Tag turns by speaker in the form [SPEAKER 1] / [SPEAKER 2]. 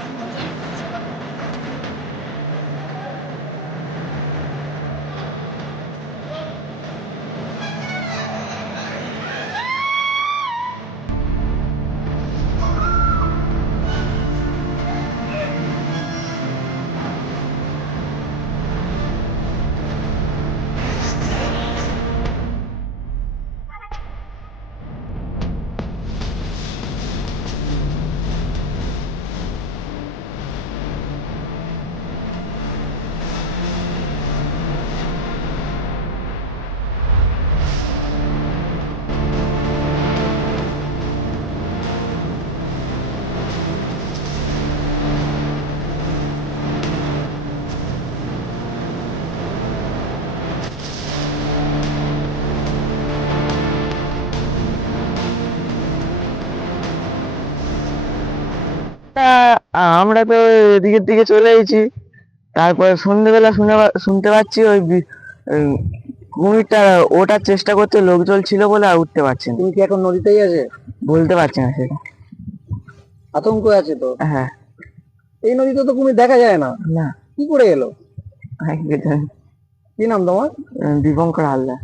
[SPEAKER 1] Thank you. তা আমরা তো এদিকের দিকে চলে এসেছি। তারপরে সন্ধ্যেবেলা শুনে শুনতে পাচ্ছি ওই কুমিরটা ওঠার চেষ্টা করছে লোকজন ছিল বলে আর উঠতে পারছে না।
[SPEAKER 2] তুমি কি এখন নদীতেই আছে?
[SPEAKER 1] বলতে পারছি না সেটা।
[SPEAKER 2] আতঙ্ক আছে তো?
[SPEAKER 1] হ্যাঁ।
[SPEAKER 2] এই নদীতে তো কুমির দেখা যায় না।
[SPEAKER 1] না।
[SPEAKER 2] কি করে এলো?
[SPEAKER 1] কি
[SPEAKER 2] কি নাম তোমার?
[SPEAKER 1] দীপঙ্কর হালদার।